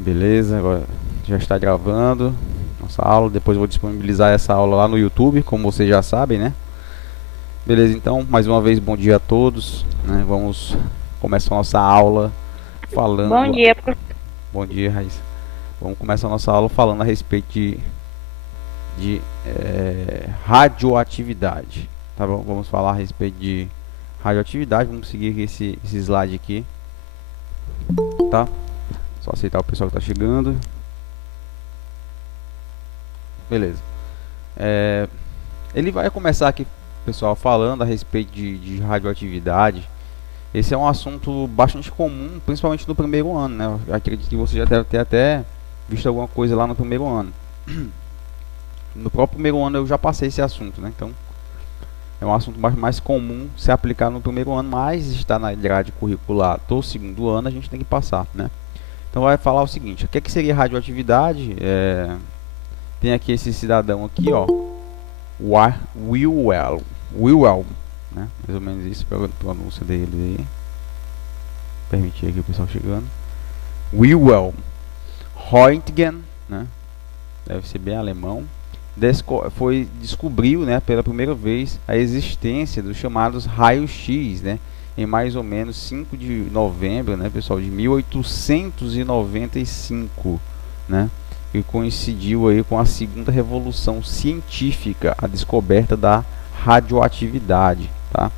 Beleza, agora já está gravando nossa aula. Depois eu vou disponibilizar essa aula lá no YouTube, como vocês já sabem, né? Beleza, então, mais uma vez, bom dia a todos, né? Vamos começar nossa aula Bom falando... dia, professor. Bom dia, Raíssa. Vamos começar nossa aula falando a respeito de radioatividade, tá bom? Vamos falar a respeito de radioatividade. Vamos seguir esse slide aqui, tá? Só aceitar o pessoal que está chegando. Beleza. Ele vai começar aqui, pessoal, falando a respeito de radioatividade. Esse é um assunto bastante comum, principalmente no primeiro ano, né? Eu acredito que você já deve ter até visto alguma coisa lá no primeiro ano. No próprio primeiro ano eu já passei esse assunto, né? Então, é um assunto mais comum se aplicar no primeiro ano, mas está na grade curricular do segundo ano, a gente tem que passar, né? Então, vai falar o seguinte: o que seria radioatividade? Tem aqui esse cidadão aqui, ó, Wilhelm, né? Mais ou menos isso, pela pronúncia dele aí. Permitir aqui o pessoal chegando. Wilhelm Röntgen, né? Deve ser bem alemão. Descobriu, né, pela primeira vez a existência dos chamados raios-x, né? Em mais ou menos 5 de novembro, né, pessoal, de 1895, né? E coincidiu aí com a segunda revolução científica, a descoberta da radioatividade, tá?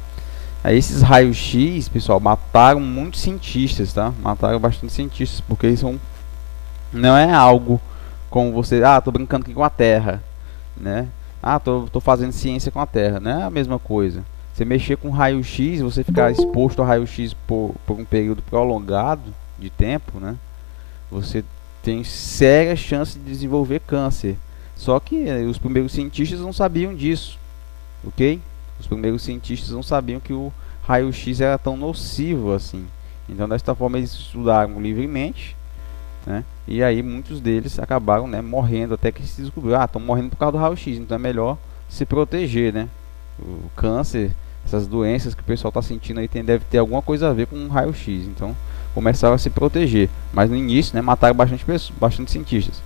Aí esses raios-x, pessoal, mataram muitos cientistas, tá? Mataram bastante cientistas, porque eles não é algo como você, tô brincando aqui com a Terra, né? Tô fazendo ciência com a Terra, não é a mesma coisa. Você mexer com raio-x, você ficar exposto a raio-x por um período prolongado de tempo, né? Você tem séria chance de desenvolver câncer. Só que os primeiros cientistas não sabiam disso, ok? Os primeiros cientistas não sabiam que o raio-x era tão nocivo assim. Então, desta forma, eles estudaram livremente, né? E aí muitos deles acabaram, né, morrendo, até que se descobriu, estão morrendo por causa do raio-x, então é melhor se proteger, né? O câncer, essas doenças que o pessoal está sentindo aí deve ter alguma coisa a ver com o raio-x. Então, começaram a se proteger, mas no início, né, mataram bastante cientistas.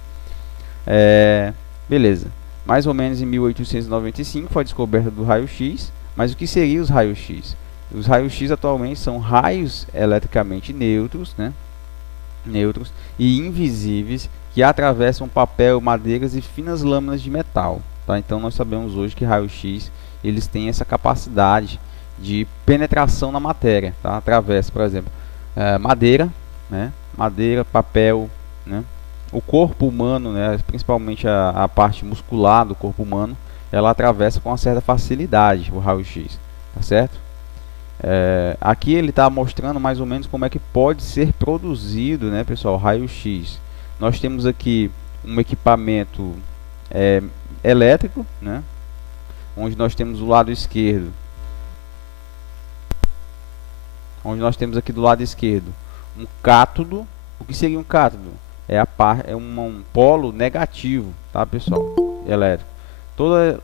Beleza, mais ou menos em 1895 foi a descoberta do raio-x. Mas o que seriam os raios-x? Os raios-x atualmente são raios eletricamente neutros, né, neutros e invisíveis, que atravessam papel, madeiras e finas lâminas de metal, tá? Então nós sabemos hoje que raios-x eles têm essa capacidade de penetração na matéria, tá? Atravessa, por exemplo, madeira, né? Madeira, papel, né? O corpo humano, né? Principalmente a parte muscular do corpo humano, ela atravessa com uma certa facilidade o raio-x, tá certo? Aqui ele está mostrando mais ou menos como é que pode ser produzido, né, pessoal, raio-x. Nós temos aqui um equipamento elétrico, né, onde nós temos o lado esquerdo, aqui do lado esquerdo um cátodo. O que seria um cátodo? Um polo negativo, tá, pessoal, elétrico. Toda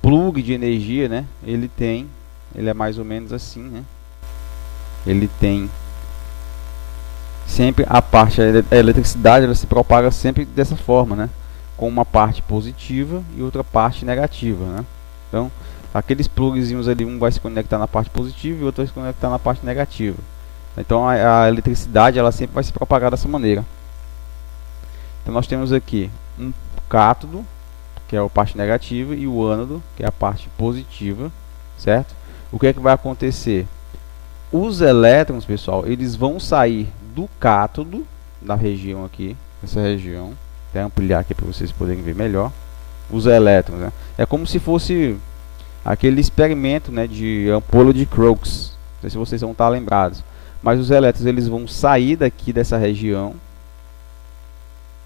plug de energia, né, ele é mais ou menos assim, né? Ele tem sempre a eletricidade, ela se propaga sempre dessa forma, né? Com uma parte positiva e outra parte negativa, né? Então, aqueles plugzinhos ali, um vai se conectar na parte positiva e o outro vai se conectar na parte negativa. Então, a eletricidade, ela sempre vai se propagar dessa maneira. Então, nós temos aqui um cátodo, que é a parte negativa, e o ânodo, que é a parte positiva, certo? O que é que vai acontecer? Os elétrons, pessoal, eles vão sair do cátodo, da região aqui, essa região. Vou até ampliar aqui para vocês poderem ver melhor. Os elétrons, né? É como se fosse aquele experimento, né, de ampola de Crookes. Não sei se vocês vão estar lembrados. Mas os elétrons, eles vão sair daqui dessa região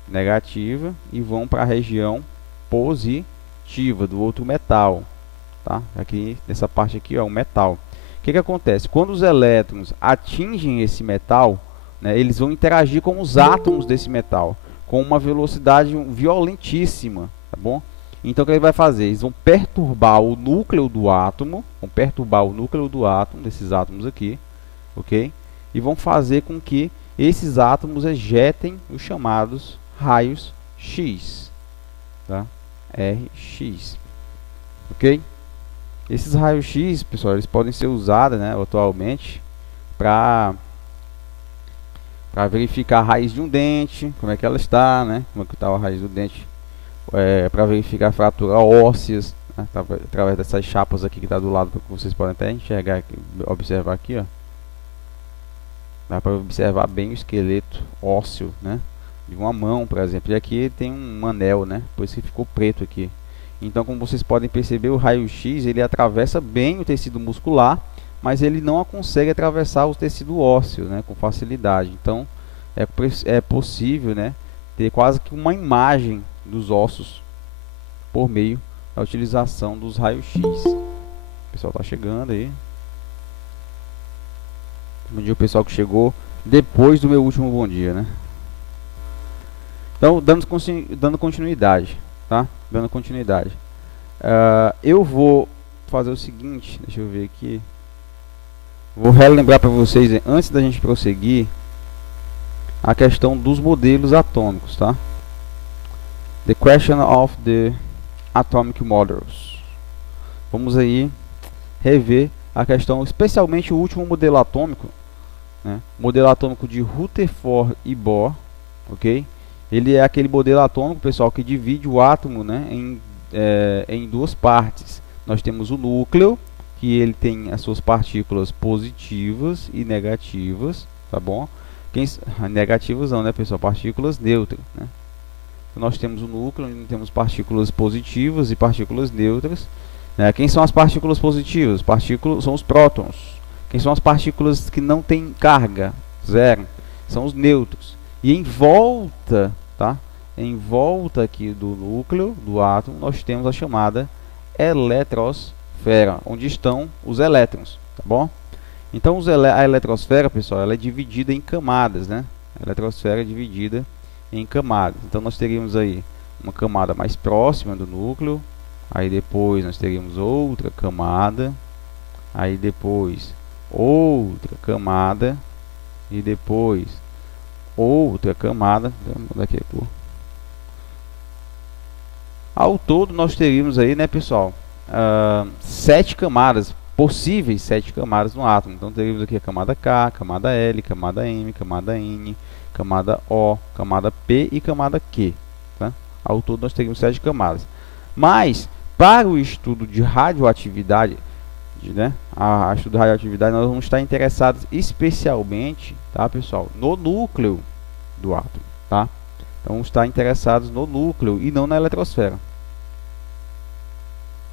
negativa e vão para a região positiva do outro metal. Tá? Aqui, nessa parte aqui, ó, o metal. O que acontece? Quando os elétrons atingem esse metal, né, eles vão interagir com os átomos desse metal, com uma velocidade violentíssima, tá bom? Então, o que ele vai fazer? Eles vão perturbar o núcleo do átomo, desses átomos aqui, ok? E vão fazer com que esses átomos ejetem os chamados raios X, tá? RX, ok? Esses raios X, pessoal, eles podem ser usados, né, atualmente para verificar a raiz de um dente, como é que ela está, né? Como é que está a raiz do dente, para verificar a fratura ósseas, né? Através dessas chapas aqui que está do lado, que vocês podem até enxergar, aqui, observar aqui, ó. Dá para observar bem o esqueleto ósseo, né, de uma mão, por exemplo. E aqui tem um anel, né? Por isso que ficou preto aqui. Então, como vocês podem perceber, o raio-x ele atravessa bem o tecido muscular, mas ele não consegue atravessar o tecido ósseo, né, com facilidade. Então, é possível, né, ter quase que uma imagem dos ossos por meio da utilização dos raios-x. O pessoal está chegando aí. Bom dia, o pessoal que chegou depois do meu último bom dia, né? Então, dando continuidade, tá? Dando continuidade. Eu vou fazer o seguinte, deixa eu ver aqui. Vou relembrar para vocês, antes da gente prosseguir, a questão dos modelos atômicos, tá? The question of the atomic models. Vamos aí rever a questão, especialmente o último modelo atômico, né? Modelo atômico de Rutherford e Bohr, ok? Ele é aquele modelo atômico, pessoal, que divide o átomo, né, em duas partes. Nós temos o núcleo, que ele tem as suas partículas positivas e negativas, tá bom? Negativas não, né, pessoal? Partículas neutras, né? Então, nós temos o núcleo, onde temos partículas positivas e partículas neutras. Quem são as partículas positivas? São os prótons. Quem são as partículas que não têm carga? Zero. São os nêutrons. E em volta, tá? Em volta aqui do núcleo, do átomo, nós temos a chamada eletrosfera, onde estão os elétrons, tá bom? Então, a eletrosfera, pessoal, ela é dividida em camadas, né? A eletrosfera é dividida em camadas. Então, nós teríamos aí uma camada mais próxima do núcleo. Aí depois nós teríamos outra camada, aí depois outra camada e depois outra camada. Daqui a pouco. Ao todo nós teríamos aí, né, pessoal, 7 camadas, possíveis 7 camadas no átomo. Então teríamos aqui a camada K, camada L, camada M, camada N, camada O, camada P e camada Q, tá? Ao todo nós teríamos 7 camadas. Mas para o estudo de radioatividade, né, a estudo de radioatividade, nós vamos estar interessados especialmente, tá, pessoal, no núcleo do átomo, tá? Então vamos estar interessados no núcleo e não na eletrosfera,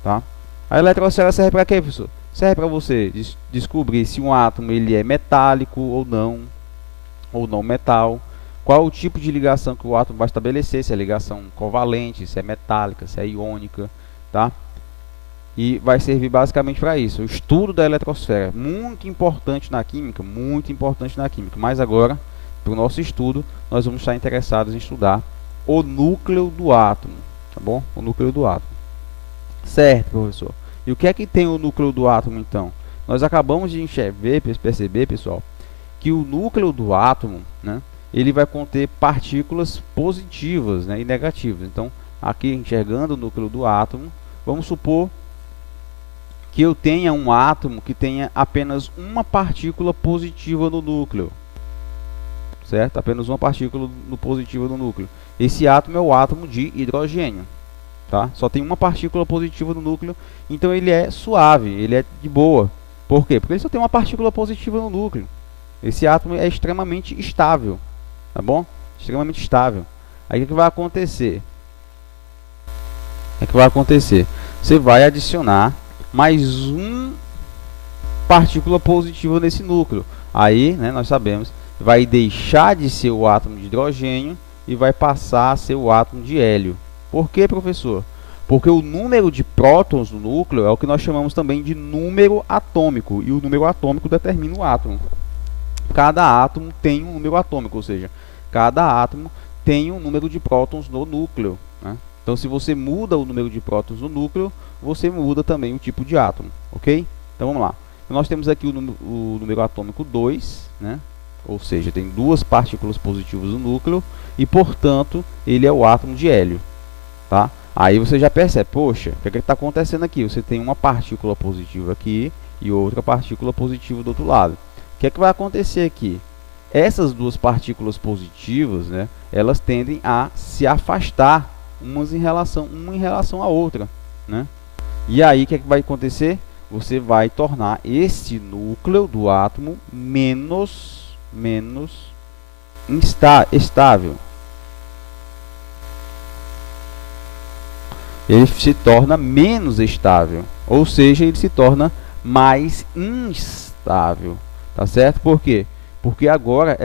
tá? A eletrosfera serve para quê, professor? Serve para você descobrir se um átomo ele é metálico ou não metal, qual o tipo de ligação que o átomo vai estabelecer, se é ligação covalente, se é metálica, se é iônica, tá? E vai servir basicamente para isso, o estudo da eletrosfera, muito importante na química, mas agora, para o nosso estudo, nós vamos estar interessados em estudar o núcleo do átomo, tá bom? O núcleo do átomo. Certo, professor. E o que é que tem o núcleo do átomo, então? Nós acabamos de perceber, pessoal, que o núcleo do átomo, né, ele vai conter partículas positivas, né, e negativas. Então, aqui enxergando o núcleo do átomo, vamos supor que eu tenha um átomo que tenha apenas uma partícula positiva no núcleo, certo? Apenas uma partícula positiva no núcleo. Esse átomo é o átomo de hidrogênio, tá? Só tem uma partícula positiva no núcleo, então ele é suave, ele é de boa. Por quê? Porque ele só tem uma partícula positiva no núcleo. Esse átomo é extremamente estável, tá bom? Extremamente estável. Aí o que vai acontecer? Você vai adicionar mais uma partícula positiva nesse núcleo. Aí, né, nós sabemos, vai deixar de ser o átomo de hidrogênio e vai passar a ser o átomo de hélio. Por quê, professor? Porque o número de prótons no núcleo é o que nós chamamos também de número atômico, e o número atômico determina o átomo. Cada átomo tem um número atômico, ou seja, cada átomo tem um número de prótons no núcleo, né? Então, se você muda o número de prótons no núcleo, você muda também o tipo de átomo, ok? Então, vamos lá. Nós temos aqui o número atômico 2, né? ou seja, tem duas partículas positivas no núcleo e, portanto, ele é o átomo de hélio, tá? Aí você já percebe, poxa, o que está acontecendo aqui? Você tem uma partícula positiva aqui e outra partícula positiva do outro lado. O que é que vai acontecer aqui? Essas duas partículas positivas, né, elas tendem a se afastar uma em relação à outra, né? E aí o que é que vai acontecer? Você vai tornar este núcleo do átomo menos estável. Ele se torna menos estável, ou seja, ele se torna mais instável, tá certo? Por quê? Porque agora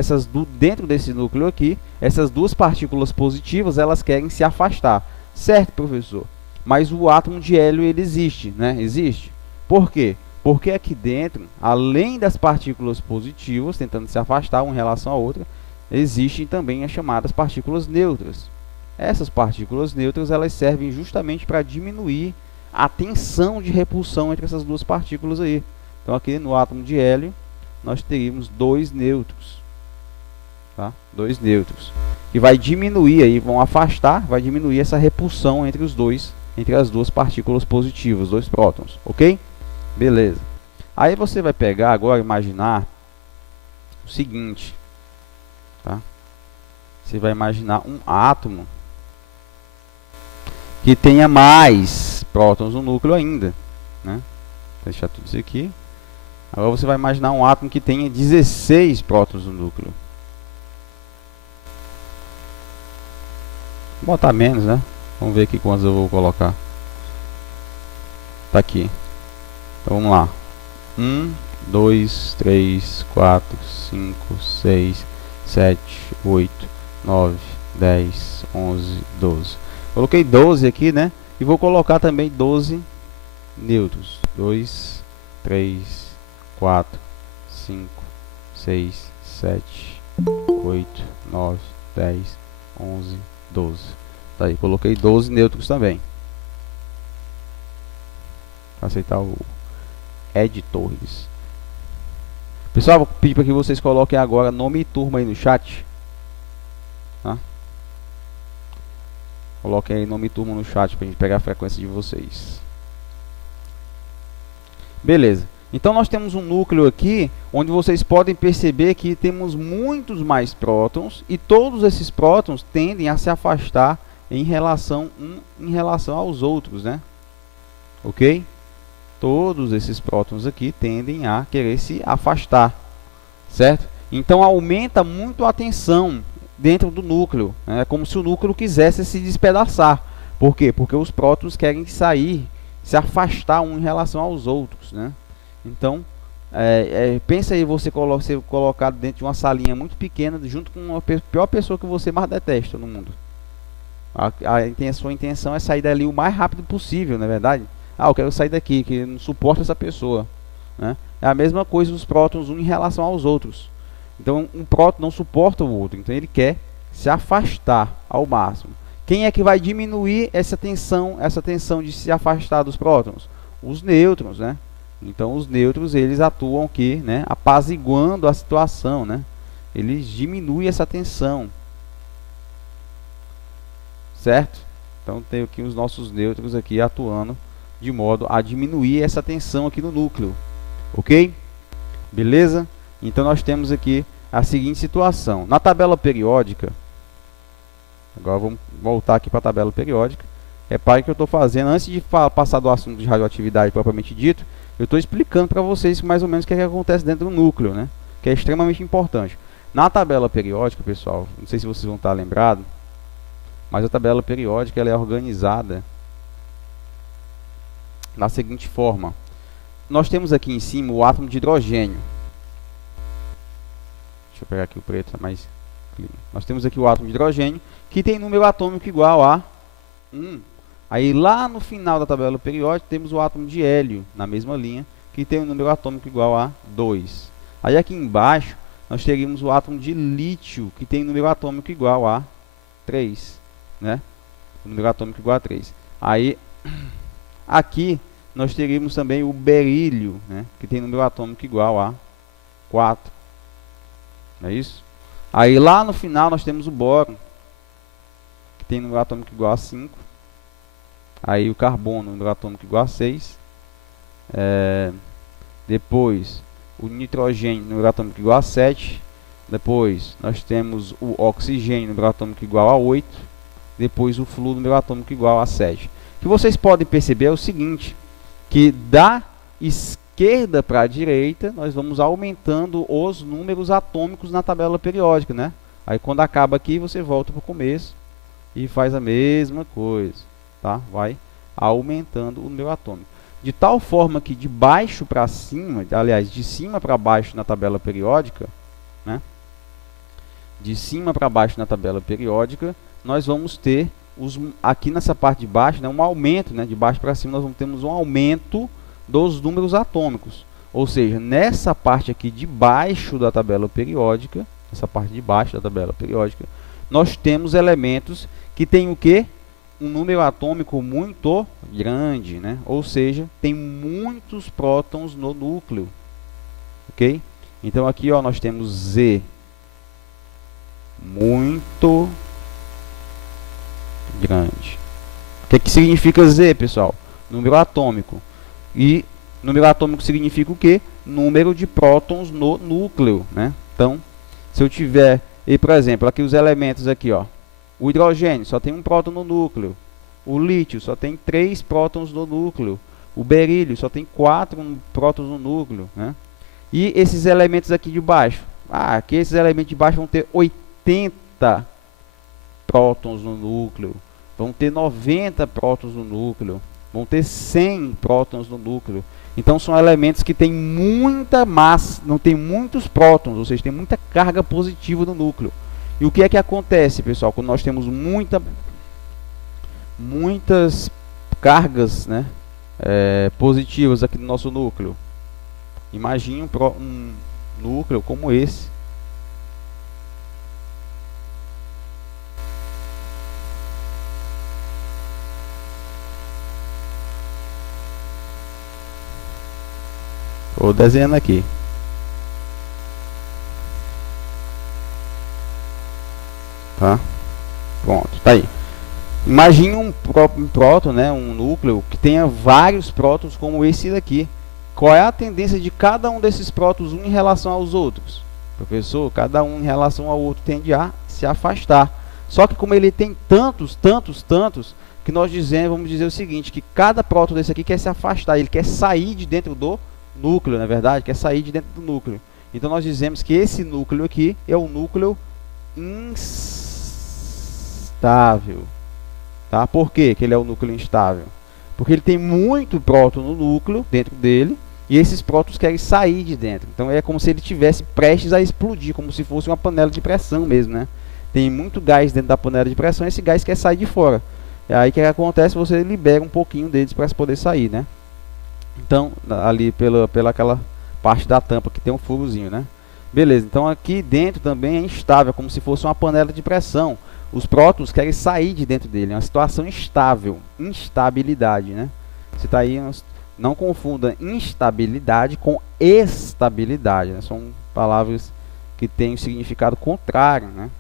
dentro desse núcleo aqui, essas duas partículas positivas, elas querem se afastar, certo, professor? Mas o átomo de hélio ele existe, né? Existe. Por quê? Porque aqui dentro, além das partículas positivas tentando se afastar uma em relação à outra, existem também as chamadas partículas neutras. Essas partículas neutras elas servem justamente para diminuir a tensão de repulsão entre essas duas partículas aí. Então aqui no átomo de hélio nós teríamos dois nêutrons, tá? Dois nêutrons que vai diminuir aí, vão afastar, vai diminuir essa repulsão entre as duas partículas positivas, dois prótons, ok? Beleza. Aí você vai pegar agora, imaginar o seguinte, tá? Você vai imaginar um átomo que tenha mais prótons no núcleo ainda, né? Vou deixar tudo isso aqui. Agora você vai imaginar um átomo que tenha 16 prótons no núcleo. Vou botar menos, né? Vamos ver aqui quantos eu vou colocar. Tá aqui. Então vamos lá. 1, 2, 3, 4, 5, 6, 7, 8, 9, 10, 11, 12. Coloquei 12 aqui, né? E vou colocar também 12 nêutrons. 2, 3, 4, 5, 6, 7, 8, 9, 10, 11, 12. Tá aí, coloquei 12 nêutrons também. Vou aceitar o Ed Torres. Pessoal, vou pedir para que vocês coloquem agora nome e turma aí no chat. Tá? Coloquem aí nome e turma no chat para a gente pegar a frequência de vocês. Beleza. Então nós temos um núcleo aqui, onde vocês podem perceber que temos muitos mais prótons, e todos esses prótons tendem a se afastar em relação aos outros, né? Ok? Todos esses prótons aqui tendem a querer se afastar, certo? Então aumenta muito a tensão dentro do núcleo, né? É como se o núcleo quisesse se despedaçar. Por quê? Porque os prótons querem sair, se afastar um em relação aos outros, né? Então, pensa aí você ser colocado dentro de uma salinha muito pequena, junto com a pior pessoa que você mais detesta no mundo. A sua intenção é sair dali o mais rápido possível, não é verdade? Ah, eu quero sair daqui, que não suporta essa pessoa, né? É a mesma coisa os prótons em relação aos outros. Então, um próton não suporta o outro, então ele quer se afastar ao máximo. Quem é que vai diminuir essa tensão de se afastar dos prótons? Os nêutrons, né? Então, os nêutrons, eles atuam aqui, né, apaziguando a situação, né? Eles diminuem essa tensão, certo? Então, tem aqui os nossos nêutrons aqui atuando de modo a diminuir essa tensão aqui no núcleo, ok? Beleza? Então, nós temos aqui a seguinte situação. Na tabela periódica, agora vamos voltar aqui para a tabela periódica. Repare que eu estou fazendo, antes de passar do assunto de radioatividade propriamente dito, eu estou explicando para vocês mais ou menos o que acontece dentro do núcleo, né? Que é extremamente importante. Na tabela periódica, pessoal, não sei se vocês vão estar lembrados, mas a tabela periódica ela é organizada da seguinte forma. Nós temos aqui em cima o átomo de hidrogênio. Deixa eu pegar aqui o preto, mais clean. Nós temos aqui o átomo de hidrogênio, que tem número atômico igual a 1. Aí lá no final da tabela periódica temos o átomo de hélio, na mesma linha, que tem um número atômico igual a 2. Aí aqui embaixo nós teríamos o átomo de lítio, que tem um número atômico igual a 3. Né? O número atômico igual a 3. Aí aqui nós teríamos também o berílio, né? Que tem número atômico igual a 4. não é isso? Aí lá no final nós temos o bóron, que tem número atômico igual a 5. Aí o carbono, número atômico igual a 6. Depois o nitrogênio, número atômico igual a 7. Depois nós temos o oxigênio, número atômico igual a 8. Depois o flúor, número atômico igual a 7. O que vocês podem perceber é o seguinte, que da esquerda para a direita nós vamos aumentando os números atômicos na tabela periódica, né? Aí quando acaba aqui você volta para o começo e faz a mesma coisa, tá? Vai aumentando o número atômico. De tal forma que de baixo para cima, aliás, de cima para baixo na tabela periódica, né? De cima para baixo na tabela periódica, nós vamos ter aqui nessa parte de baixo, né, um aumento, né? De baixo para cima nós vamos ter um aumento dos números atômicos. Ou seja, nessa parte aqui de baixo da tabela periódica, essa parte de baixo da tabela periódica, nós temos elementos que têm o quê? Um número atômico muito grande, né? Ou seja, tem muitos prótons no núcleo, ok? Então aqui, ó, nós temos Z muito grande. O que significa Z, pessoal? Número atômico. E número atômico significa o quê? Número de prótons no núcleo, né? Então, se eu tiver, e por exemplo, aqui os elementos aqui, ó, o hidrogênio só tem um próton no núcleo. O lítio só tem 3 prótons no núcleo. O berílio só tem 4 prótons no núcleo, né? E esses elementos aqui de baixo? Aqui esses elementos de baixo vão ter 80 prótons no núcleo. Vão ter 90 prótons no núcleo. Vão ter 100 prótons no núcleo. Então são elementos que têm muita massa, não tem muitos prótons, ou seja, tem muita carga positiva no núcleo. E o que é que acontece, pessoal, quando nós temos muitas cargas, né, positivas aqui no nosso núcleo? Imagine um núcleo como esse. Estou desenhando aqui. Tá? Pronto, tá aí. Imagine um próton, né, um núcleo que tenha vários prótons como esse daqui. Qual é a tendência de cada um desses prótons um em relação aos outros? Professor, cada um em relação ao outro tende a se afastar. Só que como ele tem tantos, que nós vamos dizer o seguinte, que cada próton desse aqui quer se afastar, ele quer sair de dentro do núcleo, na verdade, quer sair de dentro do núcleo. Então nós dizemos que esse núcleo aqui é o núcleo instável. Tá? Por quê que ele é o núcleo instável? Porque ele tem muito próton no núcleo, dentro dele, e esses prótons querem sair de dentro. Então é como se ele estivesse prestes a explodir, como se fosse uma panela de pressão mesmo, né? Tem muito gás dentro da panela de pressão e esse gás quer sair de fora. E aí o que acontece? Você libera um pouquinho deles para poder sair, né? Então, ali pela aquela parte da tampa que tem um furozinho, né? Beleza, então aqui dentro também é instável, como se fosse uma panela de pressão. Os prótons querem sair de dentro dele, é uma situação instável, instabilidade, né? Você está aí, não confunda instabilidade com estabilidade, né? São palavras que têm o significado contrário, né?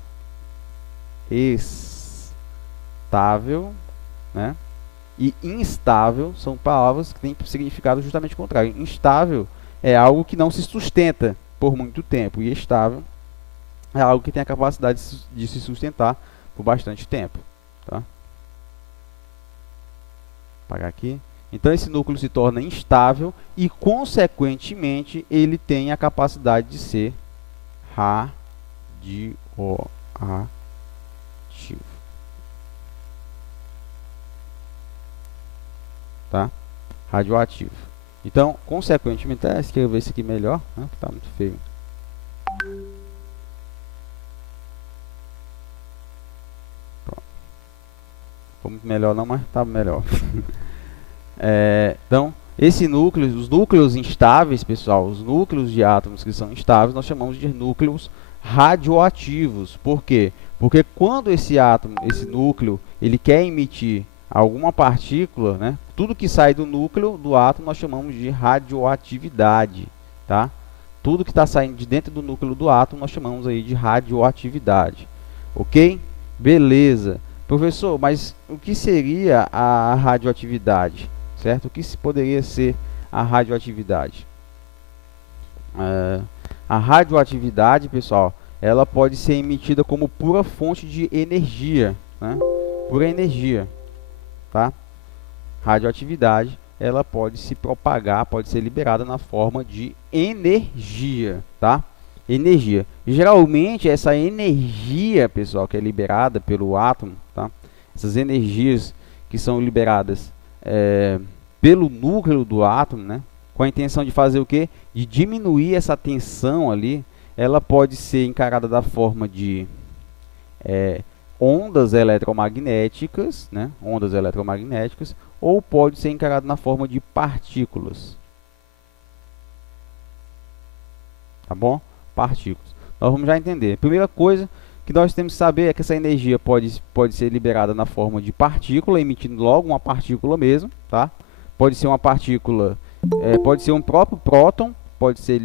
Estável, né? E instável são palavras que têm significado justamente contrário. Instável é algo que não se sustenta por muito tempo. E estável é algo que tem a capacidade de se sustentar por bastante tempo. Tá? Vou apagar aqui. Então esse núcleo se torna instável e, consequentemente, ele tem a capacidade de ser radioativo. Tá? Radioativo. Então, consequentemente, escrever isso aqui melhor, né? Que tá muito feio. Pronto. Ficou muito melhor não, mas tá melhor. Então, os núcleos instáveis, pessoal, os núcleos de átomos que são instáveis, nós chamamos de núcleos radioativos. Por quê? Porque quando esse núcleo, ele quer emitir alguma partícula, né? Tudo que sai do núcleo do átomo nós chamamos de radioatividade, tá? Tudo que está saindo de dentro do núcleo do átomo nós chamamos aí de radioatividade. Ok? Beleza. Professor, mas o que seria a radioatividade? Certo? O que poderia ser a radioatividade? A radioatividade, pessoal, ela pode ser emitida como pura fonte de energia, né? Pura energia, tá? Radioatividade, ela pode se propagar, pode ser liberada na forma de energia, tá? Energia. Geralmente, essa energia, pessoal, que é liberada pelo átomo, tá? Essas energias que são liberadas pelo núcleo do átomo, né? Com a intenção de fazer o quê? De diminuir essa tensão ali, ela pode ser encarada da forma de ondas eletromagnéticas, né? Ondas eletromagnéticas, ou pode ser encarada na forma de partículas. Tá bom? Partículas. Nós vamos já entender. Primeira coisa que nós temos que saber é que essa energia pode ser liberada na forma de partícula, emitindo logo uma partícula mesmo, tá? Pode ser uma partícula, pode ser um próprio próton, pode ser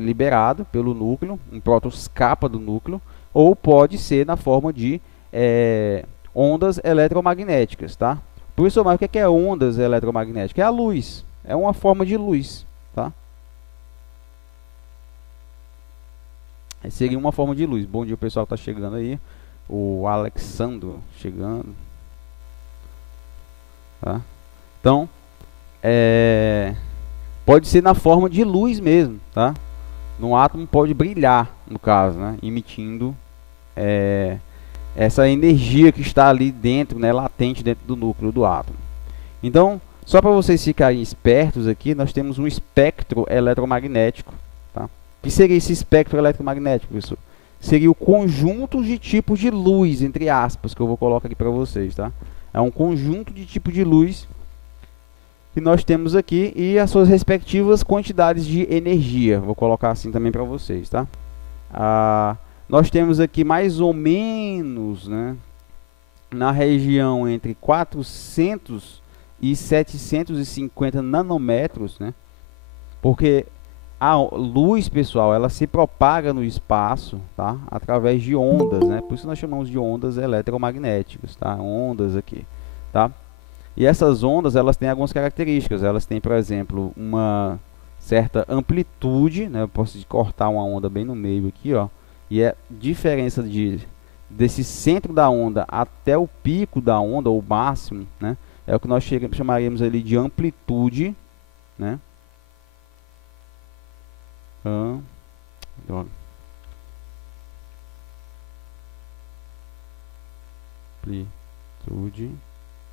liberado pelo núcleo, um próton escapa do núcleo, ou pode ser na forma de ondas eletromagnéticas, tá? Professor, mas o que é ondas eletromagnéticas? É a luz, é uma forma de luz, tá? Seria uma forma de luz. Bom dia, o pessoal que está chegando aí. O Alexandro chegando. Tá? Então, pode ser na forma de luz mesmo, tá? No átomo pode brilhar, no caso, né? Emitindo essa energia que está ali dentro, né? Latente dentro do núcleo do átomo. Então, só para vocês ficarem espertos aqui, nós temos um espectro eletromagnético. O que seria esse espectro eletromagnético, professor? Seria o conjunto de tipos de luz, entre aspas, que eu vou colocar aqui para vocês, tá? É um conjunto de tipos de luz que nós temos aqui e as suas respectivas quantidades de energia. Vou colocar assim também para vocês, tá? Nós temos aqui mais ou menos, né, na região entre 400 e 750 nanômetros, né? Porque a luz, pessoal, ela se propaga no espaço, tá? Através de ondas, né? Por isso nós chamamos de ondas eletromagnéticas, tá? Ondas aqui, tá? E essas ondas, elas têm algumas características. Elas têm, por exemplo, uma certa amplitude, né? Eu posso cortar uma onda bem no meio aqui, ó. E a diferença desse centro da onda até o pico da onda, ou máximo, né? É o que nós chamaríamos ali de amplitude, né?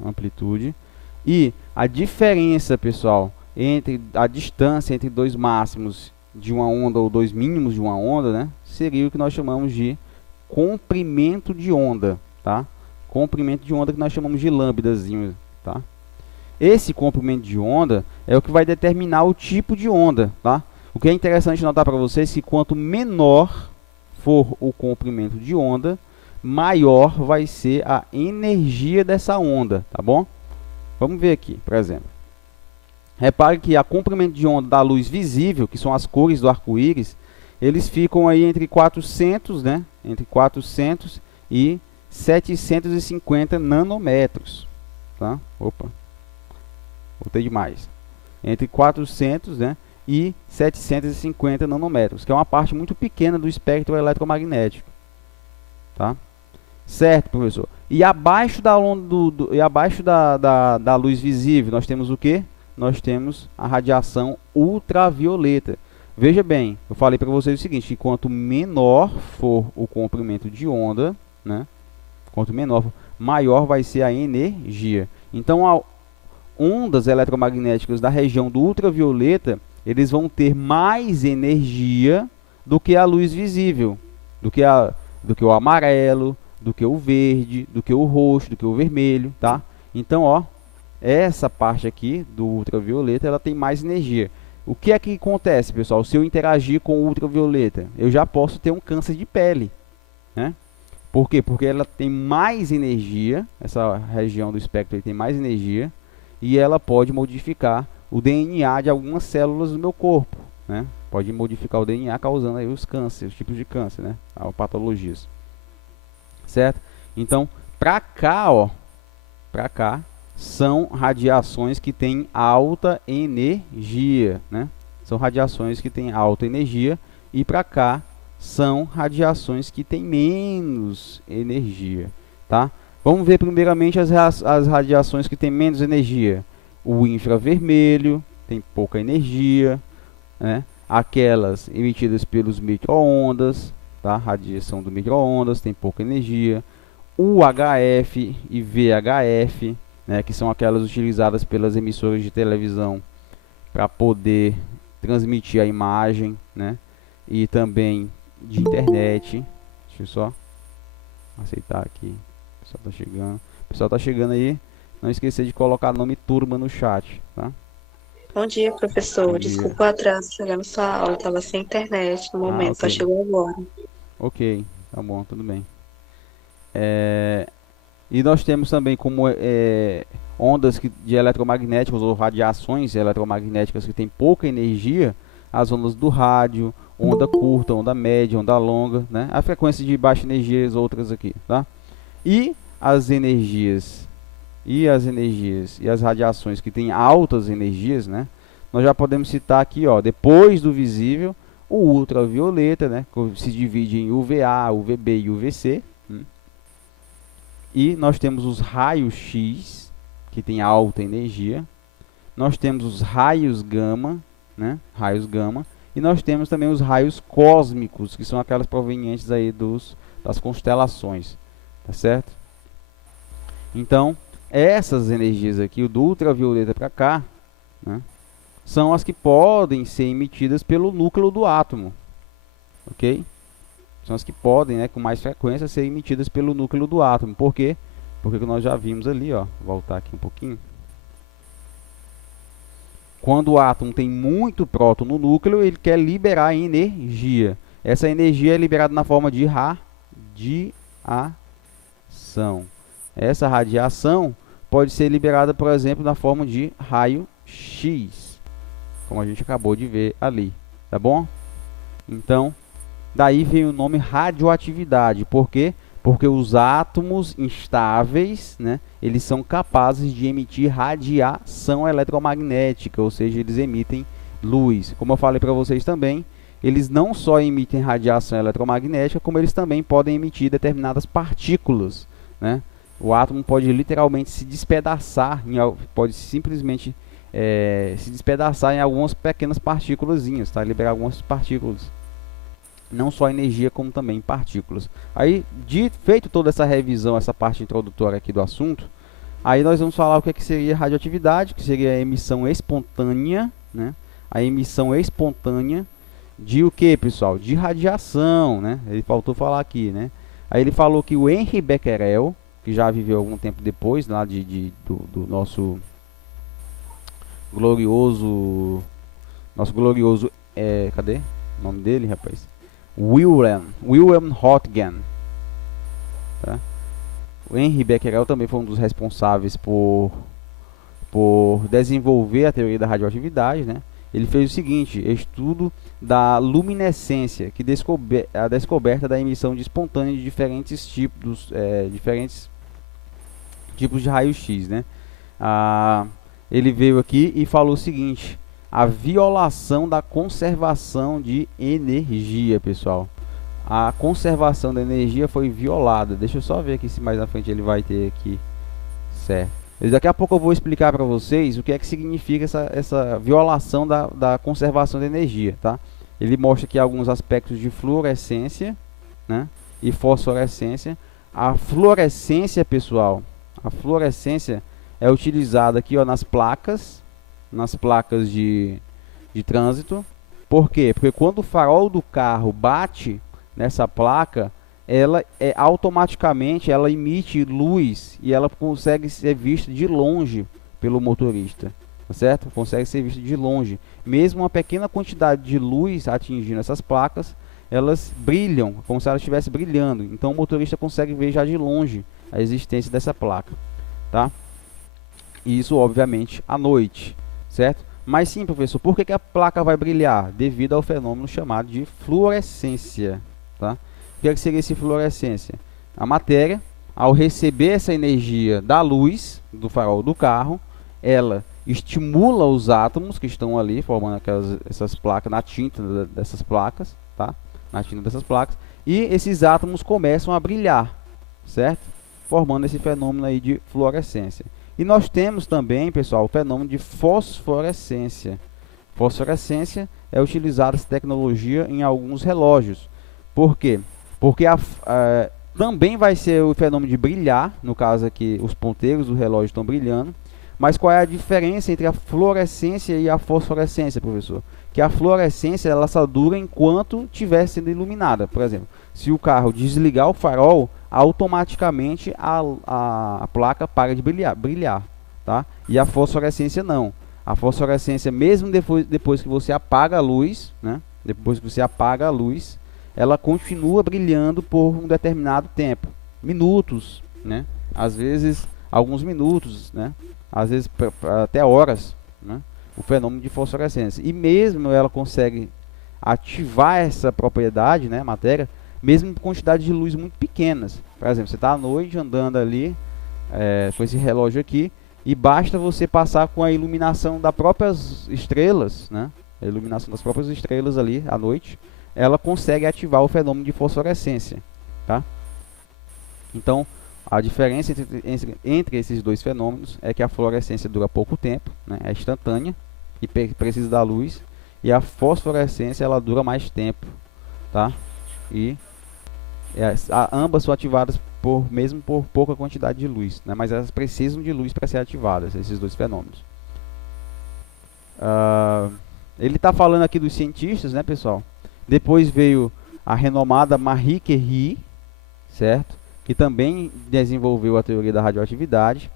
Amplitude. E a diferença, pessoal, entre a distância entre dois máximos de uma onda ou dois mínimos de uma onda, né, seria o que nós chamamos de comprimento de onda, tá? Comprimento de onda que nós chamamos de lambdazinho, tá? Esse comprimento de onda é o que vai determinar o tipo de onda, tá? O que é interessante notar para vocês é que quanto menor for o comprimento de onda, maior vai ser a energia dessa onda, tá bom? Vamos ver aqui, por exemplo. Repare que a comprimento de onda da luz visível, que são as cores do arco-íris, eles ficam aí entre 400, né? Entre 400 e 750 nanômetros, tá? Opa, botei demais. Entre 400, né, e 750 nanômetros, que é uma parte muito pequena do espectro eletromagnético, tá? Certo, professor? E abaixo da onda abaixo da luz visível, nós temos o que? Nós temos a radiação ultravioleta. Veja bem, eu falei para vocês o seguinte, que quanto menor for o comprimento de onda, né, quanto menor, maior vai ser a energia. Então, ondas eletromagnéticas da região do ultravioleta, eles vão ter mais energia do que a luz visível, do que o amarelo, do que o verde, do que o roxo, do que o vermelho, tá? Então, ó, essa parte aqui do ultravioleta, ela tem mais energia. O que é que acontece, pessoal? Se eu interagir com o ultravioleta, eu já posso ter um câncer de pele, né? Por quê? Porque ela tem mais energia, essa região do espectro tem mais energia, e ela pode modificar o DNA de algumas células do meu corpo. né? Pode modificar o DNA, causando aí os cânceres, os tipos de câncer, né? As patologias, certo? Então, para cá, ó, para cá, são radiações que têm alta energia, né? São radiações que têm alta energia, e para cá são radiações que têm menos energia, tá? Vamos ver primeiramente as radiações que têm menos energia. O infravermelho tem pouca energia, né? Aquelas emitidas pelos micro-ondas, tá? Radiação do micro-ondas tem pouca energia. O HF e VHF, né? Que são aquelas utilizadas pelas emissoras de televisão para poder transmitir a imagem, né? E também de internet. Deixa eu só aceitar aqui. O pessoal tá chegando. O pessoal tá chegando aí. Não esqueça de colocar nome turma no chat, tá? Bom dia, professor. Bom dia. Desculpa o atraso chegando sua aula. Estava sem internet no momento, só Ok. chegou agora. Ok, tá bom, tudo bem. E nós temos também como ondas de eletromagnéticas ou radiações eletromagnéticas que têm pouca energia, as ondas do rádio, onda curta, onda média, onda longa, né? A frequência de baixa energia e as outras aqui, tá? E as energias e as radiações que têm altas energias, né? Nós já podemos citar aqui, ó, depois do visível, o ultravioleta, né? Que se divide em UVA, UVB e UVC. E nós temos os raios X, que tem alta energia. Nós temos os raios gama, né? Raios gama. E nós temos também os raios cósmicos, que são aquelas provenientes aí das constelações, tá certo? Então, essas energias aqui, o do ultravioleta para cá, né, são as que podem ser emitidas pelo núcleo do átomo, ok? São as que podem, né, com mais frequência, ser emitidas pelo núcleo do átomo. Por quê? Porque nós já vimos ali, ó, vou voltar aqui um pouquinho. Quando o átomo tem muito próton no núcleo, ele quer liberar energia. Essa energia é liberada na forma de radiação. Essa radiação pode ser liberada, por exemplo, na forma de raio X, como a gente acabou de ver ali, tá bom? Então, daí vem o nome radioatividade. Por quê? Porque os átomos instáveis, né, eles são capazes de emitir radiação eletromagnética, ou seja, eles emitem luz. Como eu falei para vocês também, eles não só emitem radiação eletromagnética, como eles também podem emitir determinadas partículas, né? O átomo pode literalmente se despedaçar, pode simplesmente se despedaçar em algumas pequenas partículas, tá? Liberar algumas partículas. Não só energia, como também partículas. Aí, feito toda essa revisão, essa parte introdutória aqui do assunto, aí nós vamos falar o que seria radioatividade, que seria a emissão espontânea, né? A emissão espontânea de o que, pessoal? De radiação, né? Ele faltou falar aqui, né? Aí ele falou que o Henri Becquerel, que já viveu algum tempo depois, lá do nosso glorioso, cadê o nome dele, rapaz? Wilhelm Röntgen, tá? O Henri Becquerel também foi um dos responsáveis por desenvolver a teoria da radioatividade, né? Ele fez o seguinte: estudo da luminescência, a descoberta da emissão de espontânea de diferentes tipos de raio-x, né? Ele veio aqui e falou o seguinte: a violação da conservação de energia, pessoal. A conservação da energia foi violada. Deixa eu só ver aqui se mais à frente ele vai ter aqui, certo? Daqui a pouco eu vou explicar para vocês o que é que significa essa violação da conservação da energia, tá? Ele mostra aqui alguns aspectos de fluorescência, né, e fosforescência. A fluorescência, pessoal, a fluorescência é utilizada aqui, ó, nas placas de trânsito. Por quê? Porque quando o farol do carro bate nessa placa, ela automaticamente ela emite luz e ela consegue ser vista de longe pelo motorista, tá certo? Consegue ser vista de longe. Mesmo uma pequena quantidade de luz atingindo essas placas, elas brilham, como se elas estivessem brilhando. Então o motorista consegue ver já de longe a existência dessa placa, tá? E isso, obviamente, à noite, certo? Mas sim, professor, por que que a placa vai brilhar? Devido ao fenômeno chamado de fluorescência, tá? O que seria esse fluorescência? A matéria, ao receber essa energia da luz do farol do carro, ela estimula os átomos que estão ali formando essas placas na tinta dessas placas, tá? Na tinta dessas placas, e esses átomos começam a brilhar, certo? Formando esse fenômeno aí de fluorescência. E nós temos também, pessoal, o fenômeno de fosforescência. Fosforescência é utilizada essa tecnologia em alguns relógios. Por quê? Porque também vai ser o fenômeno de brilhar, no caso aqui os ponteiros do relógio estão brilhando. Mas qual é a diferença entre a fluorescência e a fosforescência, professor? Que a fluorescência ela só dura enquanto estiver sendo iluminada. Por exemplo, se o carro desligar o farol, automaticamente a placa para de brilhar, tá? E a fosforescência não. A fosforescência, mesmo depois que você apaga a luz, né? Depois que você apaga a luz, ela continua brilhando por um determinado tempo, minutos, né? Às vezes alguns minutos, né? Às vezes até horas, né? O fenômeno de fosforescência. E mesmo ela consegue ativar essa propriedade, né, matéria, mesmo em quantidades de luz muito pequenas. Por exemplo, você está à noite andando ali com esse relógio aqui e basta você passar com a iluminação das próprias estrelas, né? A iluminação das próprias estrelas ali à noite, ela consegue ativar o fenômeno de fosforescência, tá? Então, a diferença entre esses dois fenômenos é que a fluorescência dura pouco tempo, né? É instantânea e precisa da luz, e a fosforescência ela dura mais tempo, tá? E ambas são ativadas mesmo por pouca quantidade de luz, né? Mas elas precisam de luz para ser ativadas, esses dois fenômenos. Ele está falando aqui dos cientistas, né, pessoal? Depois veio a renomada Marie Curie, certo? Que também desenvolveu a teoria da radioatividade.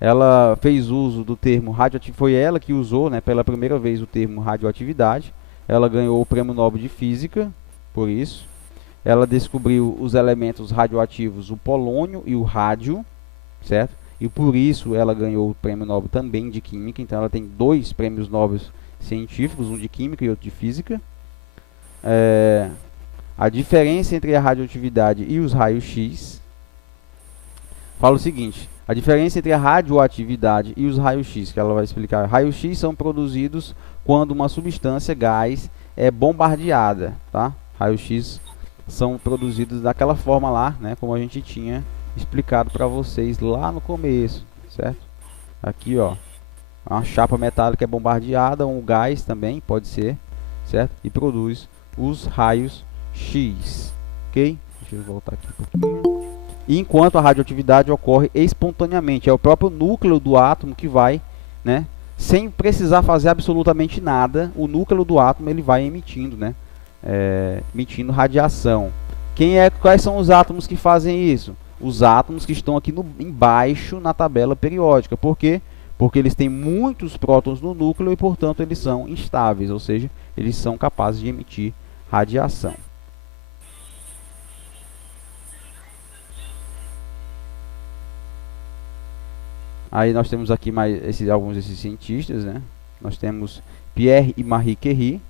Ela fez uso do termo radioatividade, foi ela que usou, né, pela primeira vez o termo radioatividade. Ela ganhou o Prêmio Nobel de Física por isso. Ela descobriu os elementos radioativos, o polônio e o rádio, certo? E por isso ela ganhou o Prêmio Nobel também de Química. Então ela tem 2 prêmios Nobel científicos, um de Química e outro de Física. A diferença entre a radioatividade e os raios-x. Fala o seguinte: a diferença entre a radioatividade e os raios-x, que ela vai explicar. Raios-x são produzidos quando uma substância, gás, é bombardeada, tá? Raios-x são produzidos daquela forma lá, né, como a gente tinha explicado para vocês lá no começo, certo? Aqui, ó, uma chapa metálica é bombardeada, um gás também pode ser, certo? E produz os raios X, ok? Deixa eu voltar aqui um pouquinho. E enquanto a radioatividade ocorre espontaneamente, é o próprio núcleo do átomo que vai, né, sem precisar fazer absolutamente nada, o núcleo do átomo ele vai emitindo, né, emitindo radiação. Quais são os átomos que fazem isso? Os átomos que estão aqui embaixo na tabela periódica. Por quê? Porque eles têm muitos prótons no núcleo e, portanto, eles são instáveis, ou seja, eles são capazes de emitir radiação. Aí nós temos aqui alguns desses cientistas, né? Nós temos Pierre e Marie Curie,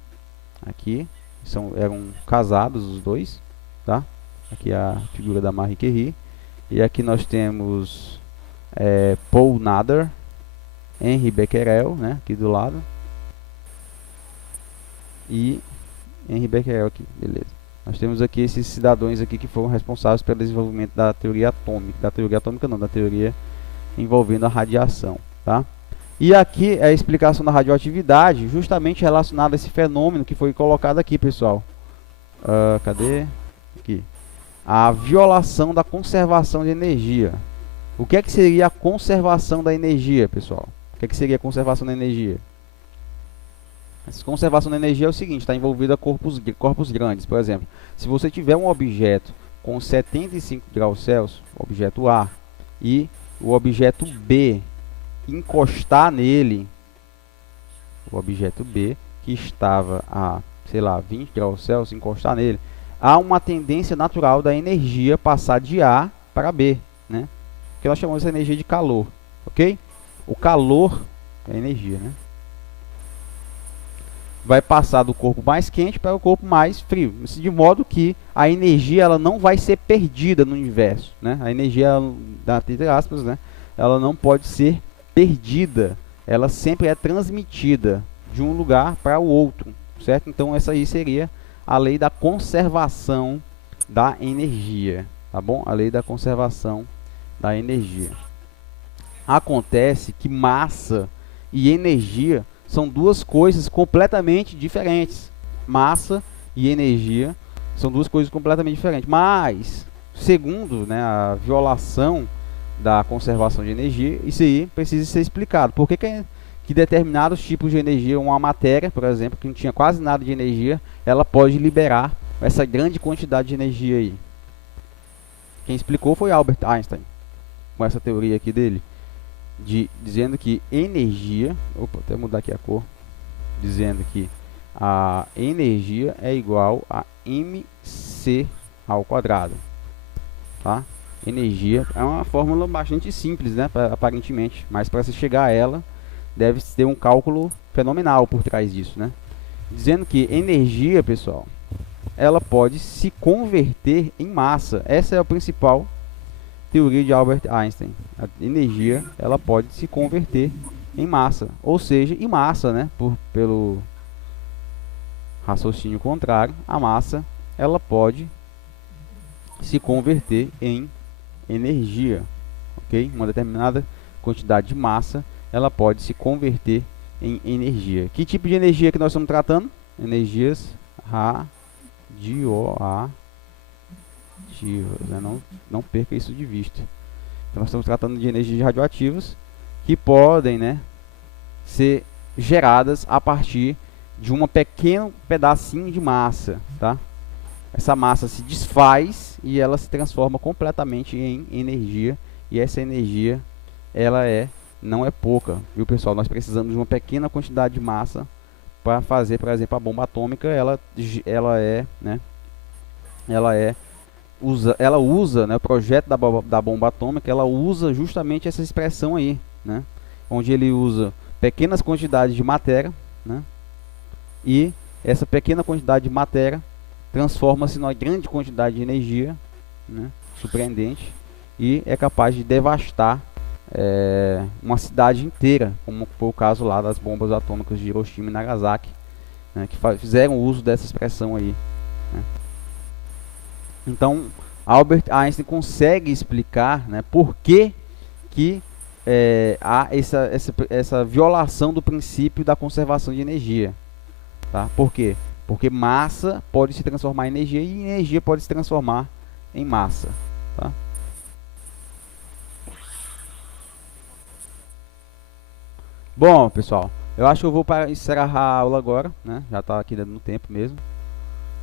aqui, eram casados os dois, tá? Aqui a figura da Marie Curie. E aqui nós temos Paul Nader, Henri Becquerel, né? Aqui do lado. E Henri Becquerel aqui, beleza. Nós temos aqui esses cidadãos aqui que foram responsáveis pelo desenvolvimento da teoria atômica, da teoria envolvendo a radiação, tá? E aqui é a explicação da radioatividade, justamente relacionada a esse fenômeno que foi colocado aqui, pessoal. Cadê? Aqui. A violação da conservação de energia. O que é que seria a conservação da energia, pessoal? O que é que seria a conservação da energia? Essa conservação da energia é o seguinte, está envolvida corpos grandes. Por exemplo, se você tiver um objeto com 75 graus Celsius, objeto A, e o objeto B encostar nele, o objeto B que estava a, sei lá, 20 graus Celsius, encostar nele, há uma tendência natural da energia passar de A para B, né? Que nós chamamos essa energia de calor, ok? O calor é energia, né? vai passar do corpo mais quente para o corpo mais frio, de modo que a energia ela não vai ser perdida no universo, né? A energia, entre aspas, né? Ela não pode ser perdida, ela sempre é transmitida de um lugar para o outro, certo? Então essa aí seria a lei da conservação da energia, tá bom? A lei da conservação da energia. Acontece que massa e energia são duas coisas completamente diferentes. Massa e energia são duas coisas completamente diferentes. Mas, segundo, né, a violação da conservação de energia, isso aí precisa ser explicado. Por que determinados tipos de energia, uma matéria, por exemplo, que não tinha quase nada de energia, ela pode liberar essa grande quantidade de energia aí? Quem explicou foi Albert Einstein, com essa teoria aqui dele, dizendo que energia, opa, até mudar aqui a cor, dizendo que a energia é igual a mc ao quadrado, tá? Energia é uma fórmula bastante simples, né, aparentemente, mas para se chegar a ela deve ter um cálculo fenomenal por trás disso, né? Dizendo que energia, pessoal, ela pode se converter em massa. Essa é a principal teoria de Albert Einstein. A energia ela pode se converter em massa, ou seja, em massa, né? Pelo raciocínio contrário, a massa ela pode se converter em energia, ok? Uma determinada quantidade de massa ela pode se converter em energia. Que tipo de energia que nós estamos tratando? Energias radioativas, né? Não perca isso de vista. Então nós estamos tratando de energias radioativas que podem, né, ser geradas a partir de um pequeno pedacinho de massa, tá? Essa massa se desfaz e ela se transforma completamente em energia, e essa energia ela não é pouca, viu, pessoal? Nós precisamos de uma pequena quantidade de massa para fazer, por exemplo, a bomba atômica. Ela usa, né, o projeto da bomba atômica, ela usa justamente essa expressão aí, né, onde ele usa pequenas quantidades de matéria, né, e essa pequena quantidade de matéria transforma-se numa grande quantidade de energia, né, surpreendente, e é capaz de devastar uma cidade inteira, como foi o caso lá das bombas atômicas de Hiroshima e Nagasaki, né, que fizeram uso dessa expressão aí, né. Então, Albert Einstein consegue explicar, né, por que há essa violação do princípio da conservação de energia. Tá? Por quê? Porque massa pode se transformar em energia e energia pode se transformar em massa. Tá? Bom, pessoal, eu acho que eu vou encerrar a aula agora, né? Já está aqui no tempo mesmo.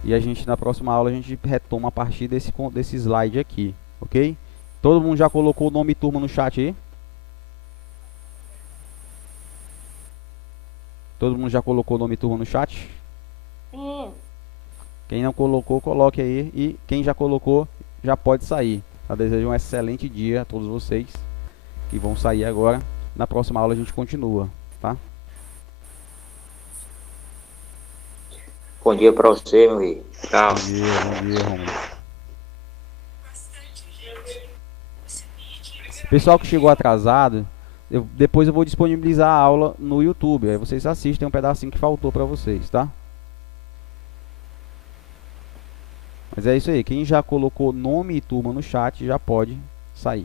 E a gente, na próxima aula, a gente retoma a partir desse slide aqui, ok? Todo mundo já colocou o nome e turma no chat aí? Todo mundo já colocou o nome e turma no chat? Sim. Quem não colocou, coloque aí. E quem já colocou, já pode sair. Eu desejo um excelente dia a todos vocês que vão sair agora. Na próxima aula a gente continua, tá? Bom dia para você, meu amigo. Tchau. Bom dia, Romulo. Pessoal que chegou atrasado, depois eu vou disponibilizar a aula no YouTube. Aí vocês assistem um pedacinho que faltou para vocês, tá? Mas é isso aí. Quem já colocou nome e turma no chat já pode sair.